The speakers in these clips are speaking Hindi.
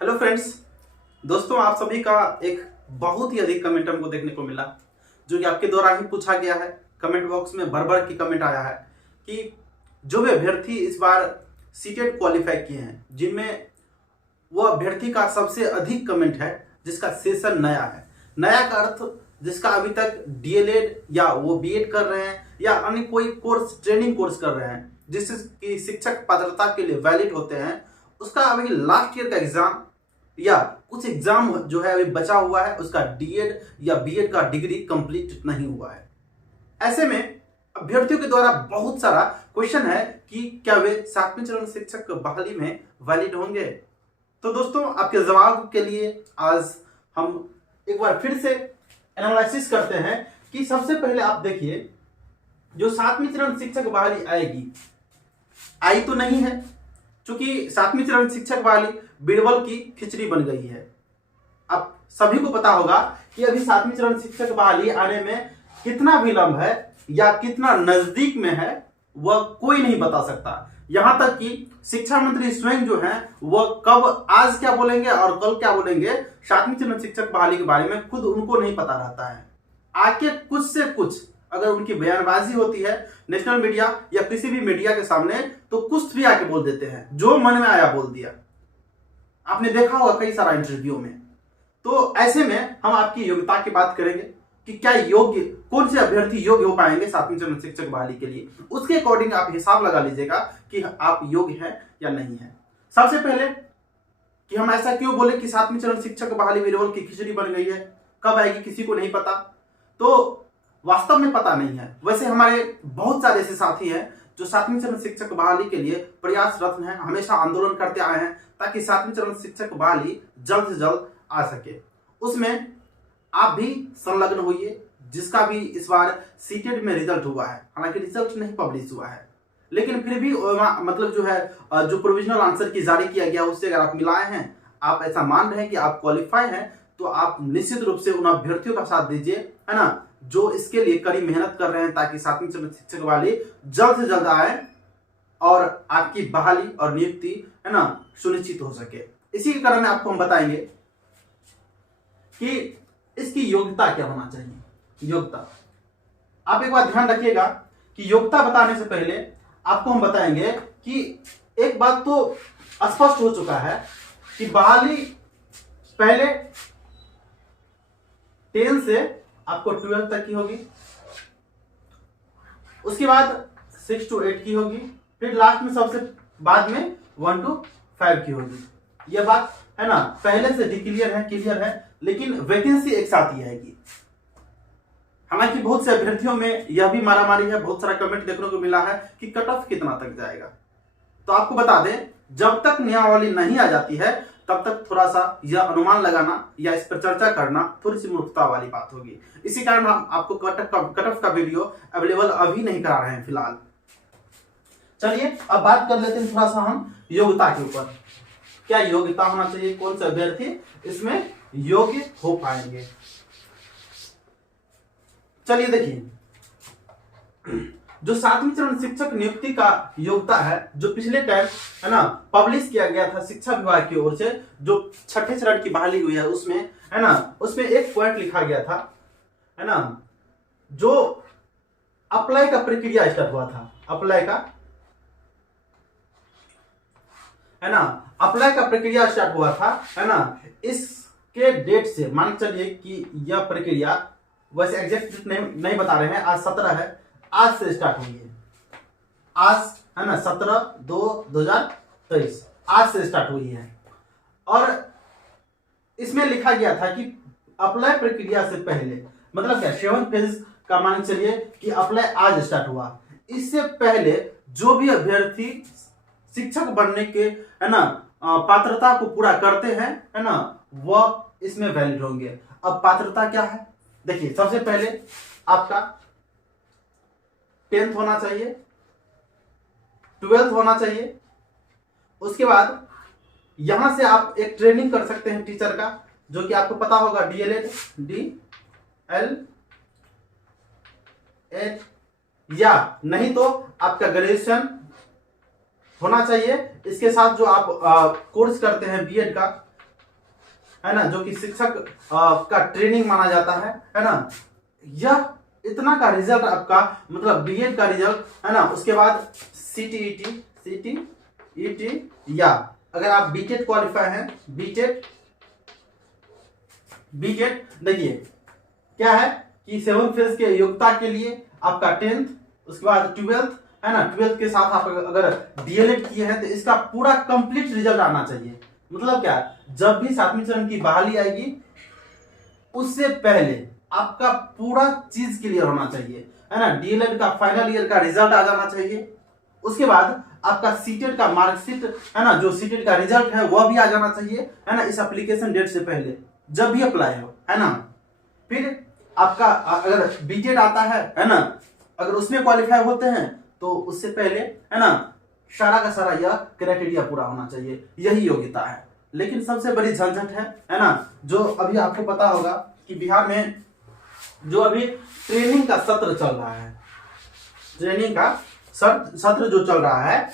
हेलो फ्रेंड्स, दोस्तों आप सभी का एक बहुत ही अधिक कमेंट हमको देखने को मिला जो कि आपके द्वारा ही पूछा गया है। कमेंट बॉक्स में भर भर की कमेंट आया है कि जो भी अभ्यर्थी इस बार सीटेट क्वालिफाई किए हैं जिनमें वो अभ्यर्थी का सबसे अधिक कमेंट है जिसका सेशन नया है। नया का अर्थ जिसका अभी तक डीएलएड या वो बीएड कर रहे हैं या अन्य कोई कोर्स ट्रेनिंग कोर्स कर रहे हैं जिसकी शिक्षक पात्रता के लिए वैलिड होते हैं, उसका अभी लास्ट ईयर का एग्जाम या कुछ एग्जाम जो है अभी बचा हुआ है, उसका डीएड या बीएड का डिग्री कंप्लीट नहीं हुआ है। ऐसे में अभ्यर्थियों के द्वारा बहुत सारा क्वेश्चन है कि क्या वे 7वें चरण शिक्षक बहाली में वैलिड होंगे। तो दोस्तों आपके जवाब के लिए आज हम एक बार फिर से एनालिसिस करते हैं कि सबसे पहले आप देखिए जो 7वें चरण शिक्षक बहाली आएगी, आई तो नहीं है, क्योंकि 7वें चरण शिक्षक बहाली बीरबल की खिचड़ी बन गई है। अब सभी को पता होगा कि अभी 7वें चरण शिक्षक बहाली आने में कितना विलंब है या कितना नजदीक में है वह कोई नहीं बता सकता। यहां तक कि शिक्षा मंत्री स्वयं जो है वह कब आज क्या बोलेंगे और कल क्या बोलेंगे 7वें चरण शिक्षक बहाली के बारे में खुद उनको नहीं पता रहता है। आके कुछ से कुछ अगर उनकी बयानबाजी होती है नेशनल मीडिया या किसी भी मीडिया के सामने तो कुछ भी आके बोल देते हैं, जो मन में आया बोल दिया। आपने देखा होगा कई सारा इंटरव्यू में। तो ऐसे में हम आपकी योग्यता की बात करेंगे कि क्या योग्य कौन से अभ्यर्थी योग्य हो पाएंगे 7वें चरण शिक्षक बहाली के लिए। उसके अकॉर्डिंग आप हिसाब लगा लीजिएगा कि आप योग्य हैं या नहीं है। सबसे पहले कि हम ऐसा क्यों बोले कि 7वें चरण शिक्षक बहाली बीरबल की खिचड़ी बन गई है, कब आएगी किसी को नहीं पता। तो वास्तव में पता नहीं है। वैसे हमारे बहुत सारे ऐसे साथी हैं जो 7वें चरण शिक्षक बहाली के लिए प्रयासरत हैं, हमेशा आंदोलन करते आए हैं ताकि 7वें चरण शिक्षक बहाली जल्द से जल्द आ सके। उसमें आप भी संलग्न होइए। जिसका भी इस बार सीटेट में रिजल्ट हुआ है, हालांकि रिजल्ट नहीं पब्लिश हुआ है, लेकिन फिर भी मतलब जो है जो प्रोविजनल आंसर की जारी किया गया उससे अगर आप मिलाए हैं, आप ऐसा मान रहे हैं कि आप क्वालिफाई हैं, तो आप निश्चित रूप से उन अभ्यर्थियों का साथ दीजिए, है ना, जो इसके लिए कड़ी मेहनत कर रहे हैं ताकि 7वें चरण शिक्षक बहाली जल्द से जल्द आए और आपकी बहाली और नियुक्ति, है ना, सुनिश्चित हो सके। इसी के कारण में आपको हम बताएंगे कि इसकी योग्यता क्या होना चाहिए। योग्यता आप एक बार ध्यान रखिएगा कि योग्यता बताने से पहले आपको हम बताएंगे कि एक बात तो स्पष्ट हो चुका है कि बहाली पहले 10 से आपको 12 तक की होगी, उसके बाद 6 to 8 की होगी, फिर लास्ट में सबसे बाद में 1 to 5 की होगी। यह बात है ना, पहले से डिक्लियर है, क्लियर है, लेकिन वैकेंसी एक साथ ही आएगी। हालांकि बहुत से अभ्यर्थियों में यह भी मारामारी है, बहुत सारा कमेंट देखने को मिला है कि कट ऑफ कितना तक जाएगा। तो आपको बता दें, जब तक नियमावली नहीं आ जाती है तब तक थोड़ा सा यह अनुमान लगाना या इस पर चर्चा करना थोड़ी सी मूर्खता वाली बात होगी। इसी कारण हम आपको कट ऑफ का वीडियो अवेलेबल अभी नहीं करा रहे हैं फिलहाल। चलिए अब बात कर लेते हैं थोड़ा सा हम योग्यता के ऊपर। क्या योग्यता होना चाहिए, कौन से अभ्यर्थी इसमें योग्य हो पाएंगे। चलिए देखिए, जो 7वें चरण शिक्षक नियुक्ति का योग्यता है, जो पिछले टाइम है ना पब्लिश किया गया था शिक्षा विभाग की ओर से, जो 6ठे चरण की बहाली हुई है उसमें, है ना, उसमें एक पॉइंट लिखा गया था, है ना, जो अप्लाई का प्रक्रिया स्टार्ट हुआ था, अप्लाई का, है ना, अप्लाई का प्रक्रिया स्टार्ट हुआ था, है ना, इसके डेट से मान चलिए कि यह प्रक्रिया, वैसे एग्जैक्ट नहीं बता रहे हैं, आज 17 है, आज से स्टार्ट हुई है, आज है ना 17/2/2023 आज से स्टार्ट हुई है। और इसमें लिखा गया था कि अप्लाई प्रक्रिया से पहले, मतलब क्या 7 फेज का मान चलिए कि अप्लाई आज स्टार्ट हुआ, इससे पहले जो भी अभ्यर्थी शिक्षक बनने के, है ना, पात्रता को पूरा करते हैं, है ना, वह इसमें वैलिड होंगे। अब पात्रता क्या है, देखिए सबसे पहले आपका 10th होना चाहिए, 12th होना चाहिए, उसके बाद यहां से आप एक ट्रेनिंग कर सकते हैं टीचर का, जो कि आपको पता होगा डीएलएड, DLED, या नहीं तो आपका ग्रेजुएशन होना चाहिए। इसके साथ जो आप कोर्स करते हैं बीएड का, है ना, जो कि शिक्षक का ट्रेनिंग माना जाता है ना, यह इतना का रिजल्ट आपका मतलब बीएड का रिजल्ट है ना, उसके बाद सीटीईटी या अगर आप बीटेट क्वालिफाई हैं, बीटेट देखिए क्या है कि 7th फेज के योग्यता के लिए आपका 10th, उसके बाद 12th है ना, 12th के साथ आप अगर डीएलएड किए हैं तो इसका पूरा कंप्लीट रिजल्ट आना चाहिए। मतलब क्या, जब भी 7वीं चरण की बहाली आएगी उससे पहले आपका पूरा चीज क्लियर होना चाहिए, है ना। डीएलएड का फाइनल ईयर का रिजल्ट आ जाना चाहिए, उसके बाद आपका सीटेट का मार्कशीट है ना, जो सीटेट का रिजल्ट है वह भी आ जाना चाहिए, है ना, इस एप्लीकेशन डेट से पहले जब भी अप्लाई हो, है ना। फिर आपका अगर बीटेड आता है ना, अगर उसमें क्वालिफाई होते हैं तो उससे पहले है ना सारा का सारा यह क्राइटेरिया पूरा होना चाहिए, यही योग्यता है। लेकिन सबसे बड़ी झंझट है ना, जो अभी आपको पता होगा कि बिहार में जो अभी ट्रेनिंग का सत्र चल रहा है, ट्रेनिंग का सत्र जो चल रहा है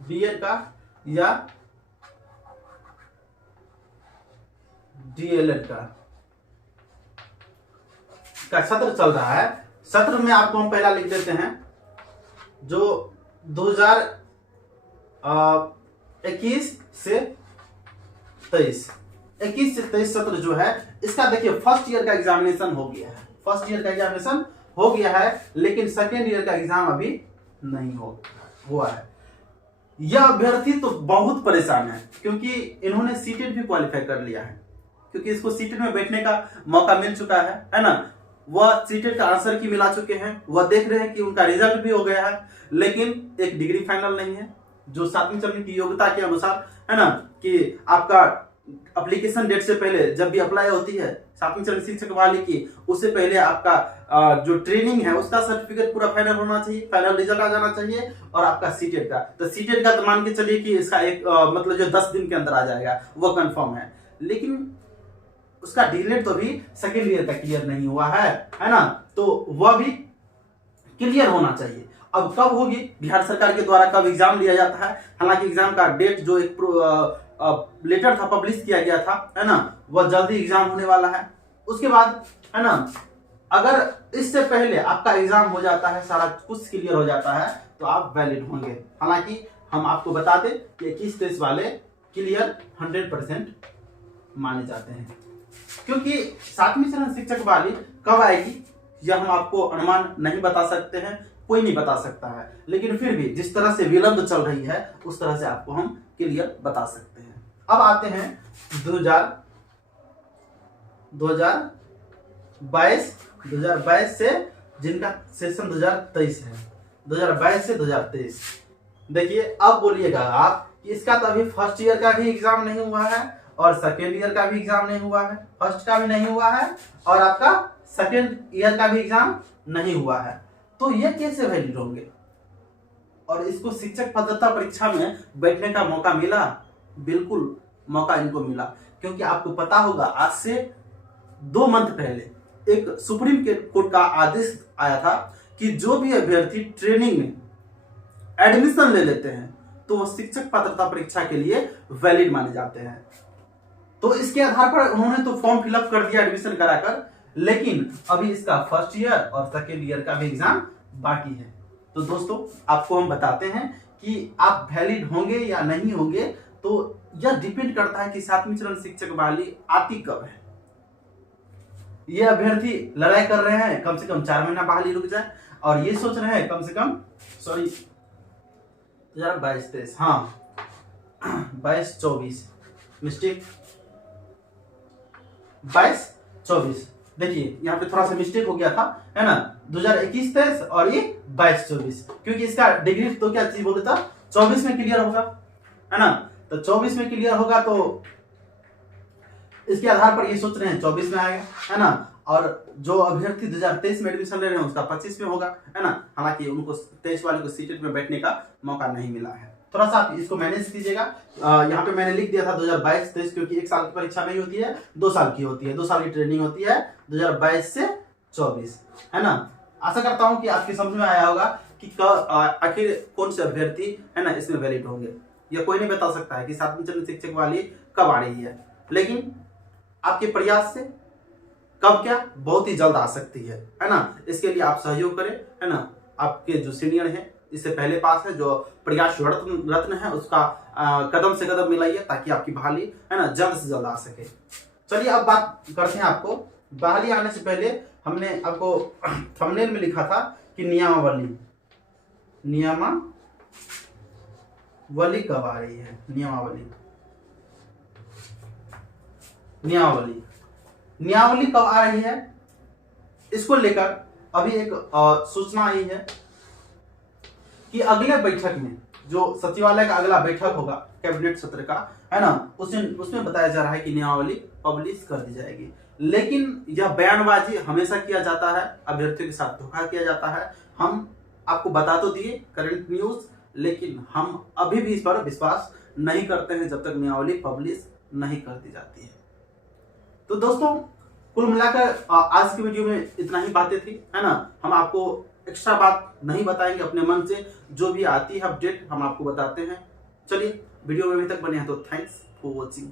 बीएड का या डीएलएड का सत्र चल रहा है। सत्र में आपको हम पहला लिख देते हैं, जो 2021 से 23 सत्र जो है इसका देखिए फर्स्ट ईयर का एग्जामिनेशन हो गया है, लेकिन सेकेंड ईयर का एग्जाम अभी नहीं हुआ है। यह अभ्यर्थी तो बहुत परेशान है क्योंकि इन्होंने सीटेट भी क्वालिफाई कर लिया है, क्योंकि इसको सीटेट में बैठने का मौका मिल चुका है ना। वह सीटेट का आंसर की मिला चुके हैं, वह देख रहे हैं कि उनका रिजल्ट भी हो गया है, लेकिन एक डिग्री फाइनल नहीं है जो 7वीं चरण की योग्यता के अनुसार, है ना, कि आपका एप्लीकेशन डेट से पहले जब भी अप्लाई होती है 7वीं चरण शिक्षक बहाली की, उससे पहले आपका जो ट्रेनिंग है उसका सर्टिफिकेट पूरा फाइनल होना चाहिए, फाइनल रिजल्ट आ जाना चाहिए। और आपका सीटेट का, तो सीटेट का तो मान के चलिए कि इसका एक मतलब जो 10 दिन के अंदर आ जाएगा वो कंफर्म है, लेकिन उसका डीएलएड तो भी सेकेंड ईयर का क्लियर नहीं हुआ है ना, तो वह भी क्लियर होना चाहिए। अब कब होगी, बिहार सरकार के द्वारा कब एग्जाम लिया जाता है, हालांकि एग्जाम का डेट जो एक लेटर था पब्लिश किया गया था, है ना, वह जल्दी एग्जाम होने वाला है। उसके बाद है ना, अगर इससे पहले आपका एग्जाम हो जाता है, सारा कुछ क्लियर हो जाता है, तो आप वैलिड होंगे। हालांकि हम आपको बता दें कि 21-23 वाले क्लियर 100% माने जाते हैं, क्योंकि 7वीं चरण शिक्षक बहाली कब आएगी यह हम आपको अनुमान नहीं बता सकते हैं, कोई नहीं बता सकता है, लेकिन फिर भी जिस तरह से विलंब चल रही है उस तरह से आपको हम क्लियर बता सकते हैं। अब आते हैं 2022 से, जिनका सेशन 2023 है, 2022 से 2023। देखिए अब बोलिएगा आप कि इसका तो अभी फर्स्ट ईयर का भी एग्जाम नहीं हुआ है और सेकेंड ईयर का भी एग्जाम नहीं हुआ है, फर्स्ट का भी नहीं हुआ है और आपका सेकेंड ईयर का भी एग्जाम नहीं हुआ है, तो ये कैसे वैलिड होंगे? और इसको शिक्षक पात्रता परीक्षा में बैठने का मौका मिला, बिल्कुल मौका इनको मिला, क्योंकि आपको पता होगा आज से 2 मंथ पहले एक सुप्रीम कोर्ट का आदेश आया था कि जो भी अभ्यर्थी ट्रेनिंग में एडमिशन ले लेते हैं तो वो शिक्षक पात्रता परीक्षा के लिए वैलिड माने जाते हैं। तो इसके आधार पर उन्होंने तो फॉर्म फिलअप कर दिया एडमिशन कराकर, लेकिन अभी इसका फर्स्ट ईयर और सेकेंड ईयर का भी एग्जाम बाकी है। तो दोस्तों आपको हम बताते हैं कि आप वैलिड होंगे या नहीं होंगे, तो यह डिपेंड करता है कि 7वीं चरण शिक्षक बहाली आती कब है। ये अभ्यर्थी लड़ाई कर रहे हैं कम से कम 4 महीना बहाली रुक जाए, और ये सोच रहे हैं कम से कम 22-23, हाँ 22-24 मिस्टेक, 22-24। देखिए यहाँ पे थोड़ा सा मिस्टेक हो गया था, है ना, 2021-23 और ये 22-24, क्योंकि इसका डिग्री तो क्या चीज बोलते था 24 में क्लियर होगा, है ना, तो 24 में क्लियर होगा, तो इसके आधार पर ये सोच रहे हैं 24 में आएगा, है ना, और जो अभ्यर्थी 2023 में एडमिशन ले रहे हैं उसका 25 में होगा, है ना। हालांकि उनको 23 वाले को सीटेट में बैठने का मौका नहीं मिला है। थोड़ा सा आप इसको मैनेज कीजिएगा। यहाँ पे मैंने लिख दिया था 2022-23, क्योंकि 1 साल की परीक्षा नहीं होती है, 2 साल की होती है, 2 साल की ट्रेनिंग होती है, 2022 से 24, है ना। आशा करता हूँ कि आपकी समझ में आया होगा कि आखिर कौन से अभ्यर्थी है ना इसमें वैलिड होंगे। या कोई नहीं बता सकता है कि 7वीं चरण शिक्षक वाली कब आ रही है, लेकिन आपके प्रयास से कब क्या बहुत ही जल्द आ सकती है ना। इसके लिए आप सहयोग करें, है ना। आपके जो सीनियर हैं, इससे पहले पास है, जो प्रयास रत्न है, उसका कदम से कदम मिलाइए ताकि आपकी बहाली, है ना, जल्द से जल्द आ सके। चलिए अब बात करते हैं। आपको बहाली आने से पहले हमने आपको थंबनेल में लिखा था कि नियमावली कब आ रही है। नियमावली कब आ रही है, इसको लेकर अभी एक सूचना आई है कि अगले बैठक में, जो सचिवालय का अगला बैठक होगा कैबिनेट सत्र का, है ना, उसमें बताया जा रहा है कि नियमावली पब्लिश कर दी जाएगी। लेकिन यह बयानबाजी हमेशा किया जाता है, अभ्यर्थियों के साथ धोखा किया जाता है। हम आपको बता तो दिए करंट न्यूज, लेकिन हम अभी भी इस पर विश्वास नहीं करते हैं जब तक नियमावली पब्लिश नहीं कर दी जाती है। तो दोस्तों, कुल मिलाकर आज की वीडियो में इतना ही बातें थी, है ना। हम आपको एक्स्ट्रा बात नहीं बताएंगे, अपने मन से जो भी आती है अपडेट हम आपको बताते हैं। चलिए, वीडियो में अभी तक बने हैं तो थैंक्स फॉर वॉचिंग।